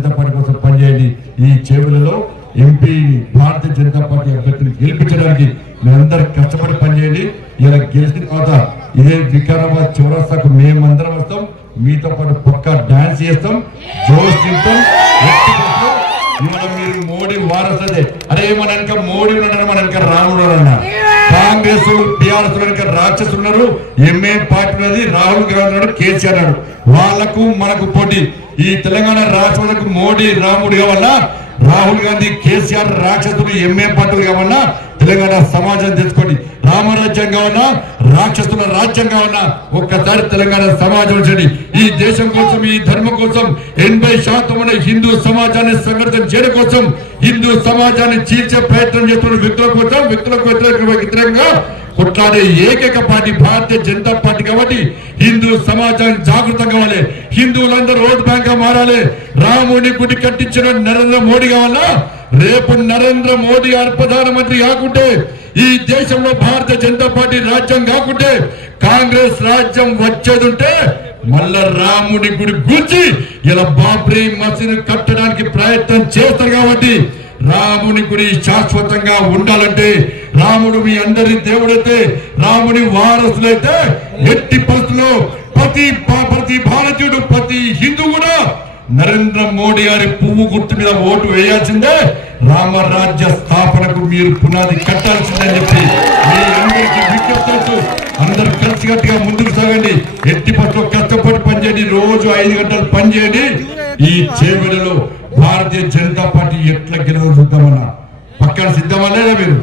Janata party కోసం పనిచేయండి. ఈ చెవులలో ఎంపీ భారతీయ జనతా పార్టీ అభ్యర్థిని గెలిపించడానికి మీరందరూ కష్టపడి పనిచేయండి. ఇలా గెలిచిన తర్వాత ఇదే వికారాబాద్ చౌరస్తాకు మేమందరం వస్తాం. మీతో పాటు పక్క డాన్స్ చేస్తాం. జోష్ తింటాం ఇవాళ మీరు మోడీ వారసుదే అరే మన వెనక మోడీ ఉన్నాడు మన వెనక రాముడు అన్నారు కాంగ్రెస్ బీఆర్ఎస్ వెనక రాక్షసులు ఉన్నారు. ఎంఏ పార్టీ ఉన్నది. రాహుల్ గాంధీ కేసీఆర్ అన్నాడు వాళ్ళకు మనకు పోటీ. ఈ తెలంగాణ రాష్ట్రాలకు మోడీ రాముడు కావాలన్నా రాహుల్ గాంధీ కేసీఆర్ రాక్షసులు ఎంఏ పార్టీలు కావాలన్నా తెలంగాణ సమాజం తెచ్చుకోండి. రామరాజ్యం కావాలన్నా రాక్షసుల రాజ్యం కావాలన్నా ఒక్కసారి తెలంగాణ సమాజం చేయండి ఈ దేశం కోసం ఈ ధర్మం కోసం ఎనభై శాతం ఉన్న హిందూ సమాజాన్ని సంఘటన చేయడం కోసం హిందూ సమాజాన్ని చీల్చే ప్రయత్నం చేస్తున్న వ్యక్తుల కోసం వ్యక్తులకు వ్యతిరేక వ్యతిరేకంగా కొట్లాడే ఏకైక పార్టీ భారతీయ జనతా పార్టీ కాబట్టి హిందూ సమాజం జాగృతం కావాలి హిందువులందరూ ఓటు బ్యాంక్గా మారాలి. రాముని గుడి కట్టించిన నరేంద్ర మోడీ కావాలా? రేపు నరేంద్ర మోడీ గారు ప్రధానమంత్రి కాకుంటే ఈ దేశంలో భారతీయ జనతా పార్టీ రాజ్యం కాకుంటే కాంగ్రెస్ రాజ్యం వచ్చేది ఉంటే మళ్ళా రాముడి గుడి గురించి ఇలా బాబ్రీ మసీద్ కట్టడానికి ప్రయత్నం చేస్తారు కాబట్టి రాముని గుడి శాశ్వతంగా ఉండాలంటే రాముడు మీ అందరి దేవుడైతే రాముడి వారసులైతే ఎట్టి పరిస్థితుల్లో ప్రతి ప్రతి భారతీయుడు ప్రతి హిందూ కూడా నరేంద్ర మోడీ గారి పువ్వు గుర్తు మీద ఓటు వేయాల్సిందే. రామరాజ్య స్థాపనకు మీరు పునాది కట్టాల్సిందని చెప్పి మీ అందరికీ విజ్ఞప్తి అందరు కలిసికట్టుగా ముందుకు సాగండి. ఎట్టి పట్ల కష్టపడి పనిచేయండి. రోజు ఐదు గంటలు పనిచేయండి. ఈ చేవెలలో భారతీయ జనతా పార్టీ ఎట్లా గెలవ చూద్దామన్నా పక్కన సిద్ధమనేనా మీరు?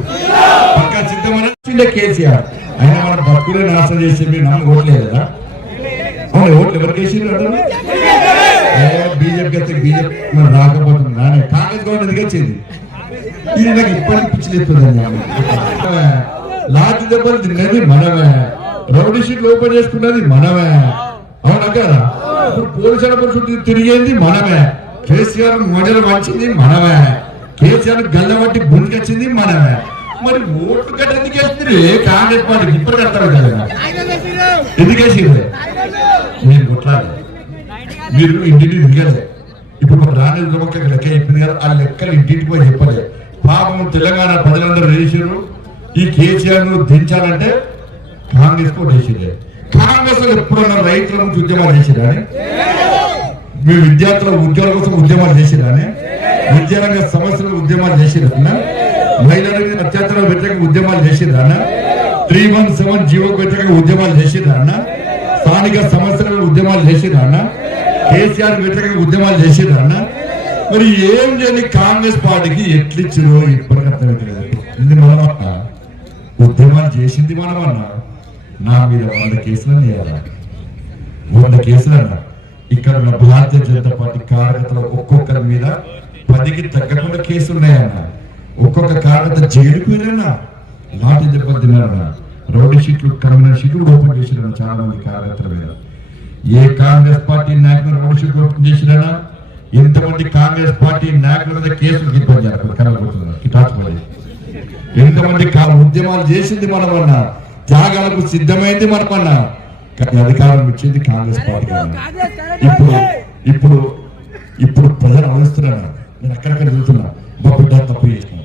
పక్కన సిద్ధమన్నా కేసీఆర్. ఆయన మన భక్తులే నాశనం చేసి మీరు నమ్మ ఓట్లేదు కదా అవును ఓట్లు ఎవరికి వేసిండ్రు బీజేపీ అయితే బీజేపీ రాకపోతుంది నానే కాంగ్రెస్ గవర్నమెంట్ వచ్చింది? ఇది నాకు ఇప్పటికి పిచ్చిలేస్తుందండి లాజ్ దెబ్బలు తిన్నది మనమే. రౌడీ షీట్లు ఓపెన్ చేసుకున్నది మనమే. అవునా కదా ఇప్పుడు పోలీసు అడపడి తిరిగేది మనమే. కేసీఆర్ మొదలు మంచింది మనమే. కేసీఆర్ గల్లబట్టి బట్టి మన మరి ఓట్లు గట్ట ఎందుకు వేస్తుంది కాంగ్రెస్ పార్టీకి ఇప్పుడు కడతారు కదా. ఎందుకు వేసింది? మీరు కొట్లాడు మీరు ఇంటింటికి దిగలే ఇప్పుడు మన రాణి లెక్క చెప్పింది కదా ఆ లెక్కలు ఇంటింటికి పోయి చెప్పలే. పాపం తెలంగాణ ప్రజలందరూ రేసారు ఈ కేసీఆర్ను దించాలంటే కాంగ్రెస్ కూడా వేసిరే కాంగ్రెస్ ఎప్పుడన్నా రైతుల నుంచి ఉద్యమాలు చేసిరా మీ విద్యార్థుల ఉద్యోగాల కోసం ఉద్యమాలు చేసిరానే విద్యారంగ సమస్యల ఉద్యమాలు చేసిరా మహిళల మీద వ్యతిరేక ఉద్యమాలు చేసిరా త్రీ వన్ సెవెన్ జీవో వ్యతిరేక ఉద్యమాలు చేసిరా స్థానిక సమస్యల ఉద్యమాలు చేసిరా కేసీఆర్ వ్యతిరేక ఉద్యమాలు చేసిరా మరి ఏం చేయని కాంగ్రెస్ పార్టీకి ఎట్లిచ్చిరో ఇప్పటికీ అర్థమవుతలేదు ఇది ఉద్యమాలు చేసింది మనమన్నా నా మీద వంద కేసులు వేయాలా? వంద కేసులన్నా ఇక్కడ ఉన్న భారతీయ జనతా పార్టీ కార్యకర్తల ఒక్కొక్కరి మీద పదికి తగ్గకుండా కేసులు ఉన్నాయన్న ఒక్కొక్క కార్యకర్త జైలుకు వెళ్ళన్నా లాఠీ దెబ్బలు తిన్నారన్న. రౌడీ షీట్లు క్రిమినల్ షీట్లు ఓపెన్ చేసిరన్న చాలా మంది కార్యకర్తల మీద ఏ కాంగ్రెస్ పార్టీ నాయకులు రౌడీ షీట్లు ఓపెన్ చేసిరన్నా? ఎంతమంది కాంగ్రెస్ పార్టీ నాయకుల మీద కేసులు కిటాచుపల్లి ఎంతమంది ఉద్యమాలు చేసింది మనమన్నా? త్యాగాలకు సిద్ధమైంది మనమన్నా? కానీ అధికారం ఇచ్చింది కాంగ్రెస్ పార్టీ అన్నా. ఇప్పుడు ఇప్పుడు ఇప్పుడు ప్రజలు ఆలోచిస్తున్నారు నేను అక్కడక్కడ చూస్తున్నా మా తప్పు చేసినాం.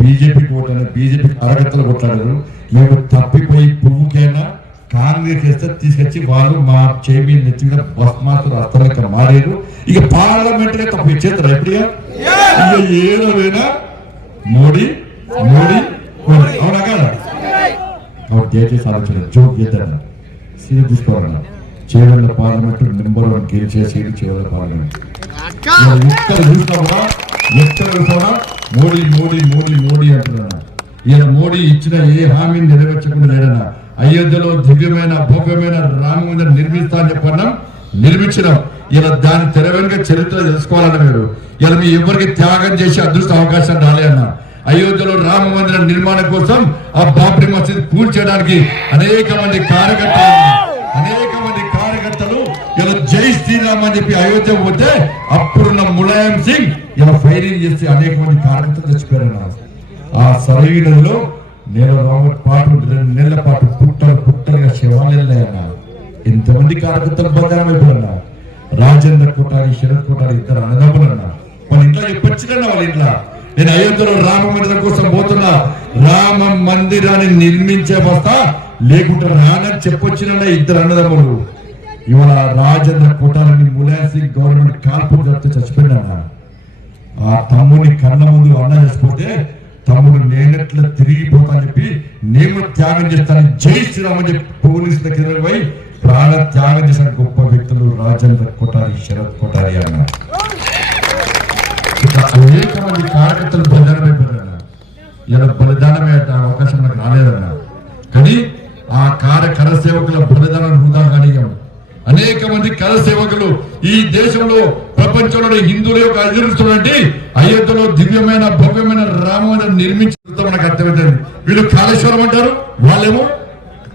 బీజేపీ కొట్టాను బీజేపీ కార్యకర్తలు కొట్లాడారు. మేము తప్పిపోయి పువ్వుకైనా కాంగ్రెస్ వేస్తే తీసుకొచ్చి వాళ్ళు మా చేమి నెచ్చిన బస్ మాత్రం అస్తలక మారేరు. ఇక పార్లమెంట్ తప్పు ఇచ్చేస్తారు ఎప్పుడుగా ఇక? ఏదైనా మోడీ మోడీ మోడీ. అవునా కాదా? కాబట్టి దయచేసి ఆలోచన జోక్ చేద్దాం. సీఎం తీసుకోవాలన్నా. చేవెళ్ళ పార్లమెంట్ నెంబర్ వన్ గెలిచే సీటు చేవెళ్ళ పార్లమెంట్. ఎక్కడ చూసినా ఎక్కడ మోడీ మోడీ మోడీ మోడీ ఈయన మోడీ ఇచ్చిన ఏ హామీని నెరవేర్చకుండా లేడన్నా. అయోధ్యలో దివ్యమైన భవ్యమైన రామ మందిరం నిర్మిస్తా అని చెప్పన్నాం. నిర్మించినాం. ఇలా దాని తెరవెనుక చరిత్ర తెలుసుకోవాలన్న మీరు. ఇలా మీ ఎవరికి త్యాగం చేసే అదృష్ట అవకాశం రాలేదన్నా అయోధ్యలో రామ మందిర నిర్మాణం కోసం ఆ బాబ్రీ మసీద్ కూల్చేయడానికి అనేక మంది కార్యకర్తలు జై చెప్పి అయోధ్య పోతే అప్పుడున్న ములాయం సింగ్ ఇలా ఫైరింగ్ చేసి అనేక మంది కారణంతో చచ్చిపోయారు ఆ సరైనలో నదిలో నెల రోజుల పాటు రెండు నెలల పాటు పుట్టలు పుట్టలుగా శవాలు వెళ్ళాయన్న ఎంతమంది కార్యకర్తలు బదనాం అయిపోయినా రాజేంద్ర కోటారి శరత్ కోటారి ఇద్దరు అన్నదమ్ములన్నా వాళ్ళ ఇంట్లో చెప్పొచ్చుకన్నా వాళ్ళ ఇంట్లో. నేను అయోధ్యలో రామ మందిరం కోసం పోతున్నా. రామ మందిరాన్ని నిర్మించే వస్తా లేకుంటే రానని చెప్పొచ్చినా ఇద్దరు అన్నదమ్ములు. ఇవాళ రాజేంద్ర కోటాలని ములాసింగ్ గవర్నమెంట్ కాల్పు జరిపితే చచ్చిపోయినా ఆ తమ్ముని కళ్ళ ముందు అన్న చచ్చిపోతే తమ్ముడు నేనెట్లా తిరిగిపోతా అని చెప్పి నేను త్యాగం చేస్తాను జై శ్రీరామ్ అని చెప్పి పోలీసు దగ్గర పోయి ప్రాణ త్యాగం చేసిన గొప్ప వ్యక్తులు రాజేంద్ర కోటారి శరత్ కోటారి అన్నారు అనేక మంది కార్యకర్తలు బలిదానం అయిపోయారన్న ఇలా బలిదానం అవకాశం నాకు రాలేదన్న. కానీ ఆ కార్య కర సేవకుల బలిదానం వృధా కానీ అనేక మంది కర సేవకులు ఈ దేశంలో ప్రపంచంలో హిందువుల యొక్క ఎదురుస్తున్నట్టు అయోధ్యలో దివ్యమైన భవ్యమైన రామమైన నిర్మించి మనకు అర్థమవుతుంది వీళ్ళు కాళేశ్వరం అంటారు వాళ్ళేమో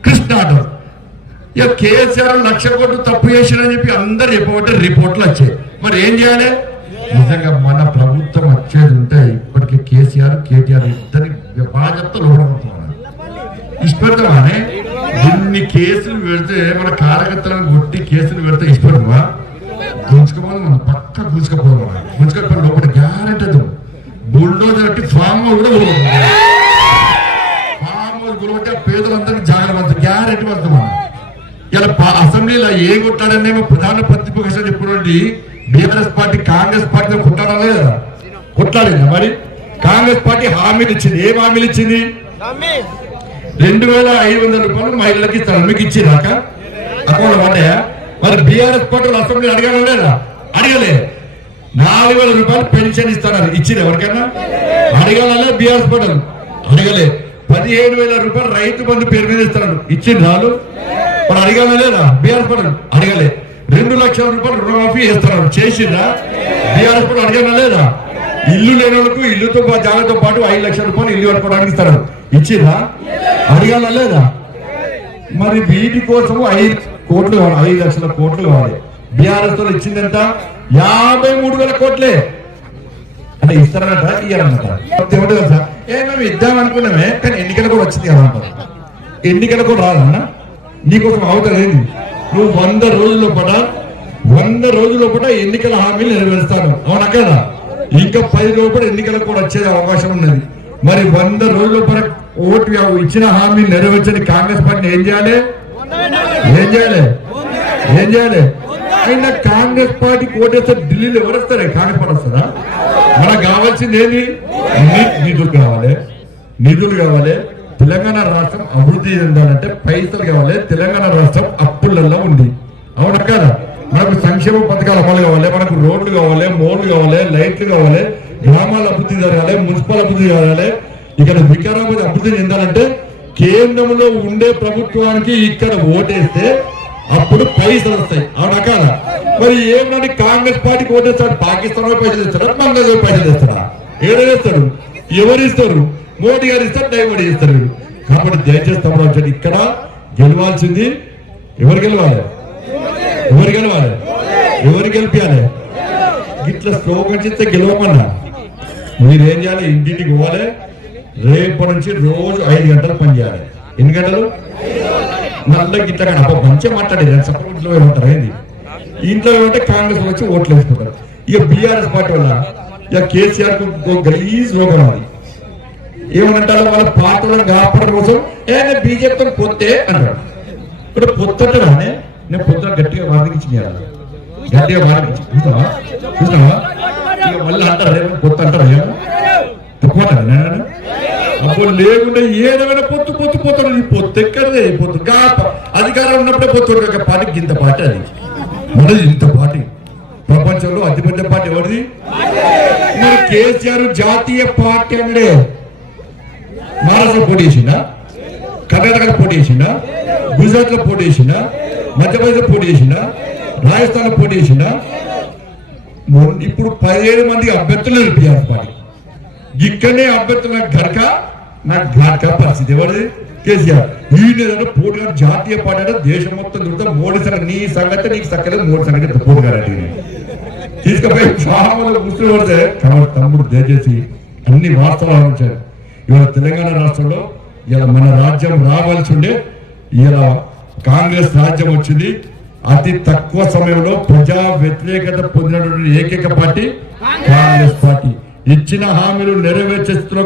కృష్ణ అంటారు. ఇక కేసీఆర్ లక్ష కోట్లు తప్పు చేసిరని చెప్పి అందరు చెప్పబట్టే రిపోర్ట్లు వచ్చాయి. మరి ఏం చేయాలి? నిజంగా మన ప్రభుత్వం వచ్చేది ఉంటే ఇప్పటికీ కేసీఆర్ కేటీఆర్ ఇద్దరి బాధ్యత లోపడుతున్నారు ఇష్టపడతామానే కేసులు పెడితే మన కార్యకర్తలను కొట్టి కేసులు పెడితే ఇష్టపడమా? గుంజుకోవాలి మనం పక్క గుంజుకపోవాలి గుంజుకపోయి లోపల గ్యారెంటీ అది. బుల్డోజర్ కట్టి ఫామ్ కూడా పోవాలి ఫామ్ హౌస్ గురబట్టి పేదలందరికీ జాగ్రత్త గ్యారెంటీ పడతాం మనం. ఇలా అసెంబ్లీలో ఏ కొట్టాడనేమో ప్రధాన ప్రతిపక్షం చెప్పుకోండి. బీఆర్ఎస్ పార్టీ కాంగ్రెస్ పార్టీ కొట్టాడా లేదా కొట్లాడిందా మరి? కాంగ్రెస్ పార్టీ హామీలు ఇచ్చింది. ఏం హామీలు ఇచ్చింది? రెండు వేల ఐదు వందల రూపాయలు మహిళలకు ఇస్తారు మీకు ఇచ్చినాక? అకౌంట్ పడ్డాయా? మరి బీఆర్ఎస్ పార్టీ అసెంబ్లీ అడగాలి లేదా? అడగలే. నాలుగు వేల రూపాయలు పెన్షన్ ఇస్తున్నారు ఇచ్చిరు ఎవరికైనా? అడగాలే బీఆర్ఎస్ పార్టీ అడగలే. పదిహేడు వేల రూపాయలు రైతు బంధు పేరు మీద ఇస్తున్నారు ఇచ్చింది రాళ్ళు? మరి అడగాల లేదా? బీఆర్ఎస్ పార్టీ అడగలే. రెండు లక్షల రూపాయలు రుణమాఫీ ఇస్తాను చేసిందా బీఆర్ఎస్ పార్టీ అడగాల లేదా? ఇల్లు లేని వాళ్ళకు ఇల్లుతో జాగ్రత్తతో పాటు ఐదు లక్షల రూపాయలు ఇల్లు కట్టుకోవడానికి ఇస్తారు. ఇచ్చిరా అడగాల లేదా? మరి వీటి కోసం ఐదు కోట్లు కావాలి ఐదు లక్షల కోట్లు కావాలి. బీఆర్ఎస్తో ఇచ్చిందంట. యాభై మూడు వేల కోట్లే. అంటే ఇస్తారన్నట ఇయ్యారన్నట ఏమిటి ఏ మేము ఇద్దాం అనుకున్నామే కానీ ఎన్నికలు కూడా వచ్చింది కదా అంటారు. ఎన్నికల కూడా రాదన్న నీకోసం అవతల ఏంది? నువ్వు వంద రోజుల పట వంద రోజుల పట ఎన్నికల హామీలు నెరవేరుస్తాను. అవునా కదా? ఇంకా పది రోజులు ఎన్నికలకు కూడా వచ్చే అవకాశం ఉన్నది. మరి వంద రోజుల పడ ఓటు ఇచ్చిన హామీ నెరవేర్చని కాంగ్రెస్ పార్టీ ఏం చేయాలి? ఏం చేయాలి? ఏం చేయాలి? అయినా కాంగ్రెస్ పార్టీ ఓటేస్తే ఢిల్లీలో ఎవరు వస్తారే? కాంగ్రెస్ పార్టీ వస్తారా? మనకు కావాల్సింది ఏంది? నిధులు కావాలి. నిధులు కావాలి. తెలంగాణ రాష్ట్రం అభివృద్ధి చెందాలంటే పైసలు కావాలి. తెలంగాణ రాష్ట్రం అప్పులలో ఉంది. అవునా కదా? మనకు సంక్షేమ పథకాలు అమలు కావాలి మనకు రోడ్లు కావాలి మోర్లు కావాలి లైట్లు కావాలి గ్రామాల అభివృద్ధి జరగాలి మున్సిపల్ అభివృద్ధి జరగాలి. ఇక్కడ వికారాబాద్ అభివృద్ధి చెందాలంటే కేంద్రంలో ఉండే ప్రభుత్వానికి ఇక్కడ ఓటేస్తే అప్పుడు పైసలు వస్తాయి. ఆ రకాల. మరి ఏమని కాంగ్రెస్ పార్టీకి ఓటేస్తాడు పాకిస్తాన్ పైసలు ఇస్తాడా బంగ్లాదేశ్ పైసలు ఇస్తాడా ఏడేస్తాడు ఎవరు ఇస్తారు? మోడీ గారు ఇస్తారు డైవర్ట్ ఇస్తారు. కాబట్టి దయచేసి తమ ఇక్కడ గెలవాల్సింది ఎవరు గెలవాలి? ఎవరు గెలవాలి? ఎవరు గెలిపించాలి ఇట్లా స్లోగన్స్ ఇస్తే గెలవమన్నా? మీరేం చేయాలి? ఇంటింటికి పోవాలి. రేపటి నుంచి రోజు ఐదు గంటలు పని చేయాలి. ఎన్ని గంటలు? నల్ల గిట్ల కానీ అబ్బా మంచిగా మాట్లాడేది సపోర్ట్ ఇంట్లో ఏమంటారు? ఏంది? ఇంట్లో ఏమంటే కాంగ్రెస్ వచ్చి ఓట్లు వేసుకుంటారు. ఇక బీఆర్ఎస్ పార్టీ వల్ల ఇక కేసీఆర్కు గలీజ్ రోగం అది. ఏమంటారు వాళ్ళ పార్టీలను కాపాడడం కోసం ఏ నేను బీజేపీతో పొత్తే అంటారు. ఇప్పుడు పొత్తు అంటారా నేను పొద్దున గట్టిగా వాదించి గట్టిగా వాదించి చూస్తావా చూస్తావా ఇక మళ్ళీ అంటారు పొత్తు అంటారా ఏమో? తక్కువ అప్పుడు లేకుండా ఏదైనా పొత్తు పొత్తు పోతాడు ఈ పొత్తు. ఎక్కడదే పొత్తు అధికారం ఉన్నప్పుడే పొత్తు ఒక పార్టీకి ఇంత పార్టీ అది. మనది ఇంత పార్టీ ప్రపంచంలో అతిపెద్ద పార్టీ ఎవరిది? మరి కేసీఆర్ జాతీయ పార్టీ అంటే మహారాష్ట్ర పోటీ చేసిందా కర్ణాటకలో పోటీ చేసిందా గుజరాత్లో పోటీ చేసిందా మధ్యప్రదేశ్ పోటీ చేసిందా రాజస్థాన్ పోటీ చేసిందా ఇప్పుడు పదిహేడు మంది అభ్యర్థులు టీఆర్ఎస్ పార్టీ ఇక్కడనే అభ్యర్థుల గడక నాకు ఘాటక పరిస్థితి ఎవరిది? కేసీఆర్. ఈ నెలలో పోటీ జాతీయ పార్టీ అంటే దేశం మొత్తం తిరుగుతా మోడీ సంగతి నీ సంగతి నీకు సక్కలేదు మోడీ సంగతి పోటీ గారు తీసుకుపోయి చాలా కూర్చుని పడితే కాబట్టి తమ్ముడు దయచేసి అన్ని వాస్తవాలు ఉంచారు ఇవాళ తెలంగాణ రాష్ట్రంలో ఇలా మన రాజ్యం రావాల్సి ఉండే ఇలా కాంగ్రెస్ రాజ్యం వచ్చింది. అతి తక్కువ సమయంలో ప్రజా వ్యతిరేకత పొందినటువంటి ఏకైక పార్టీ కాంగ్రెస్ పార్టీ. ఇచ్చిన హామీలు నెరవేర్చేస్తున్న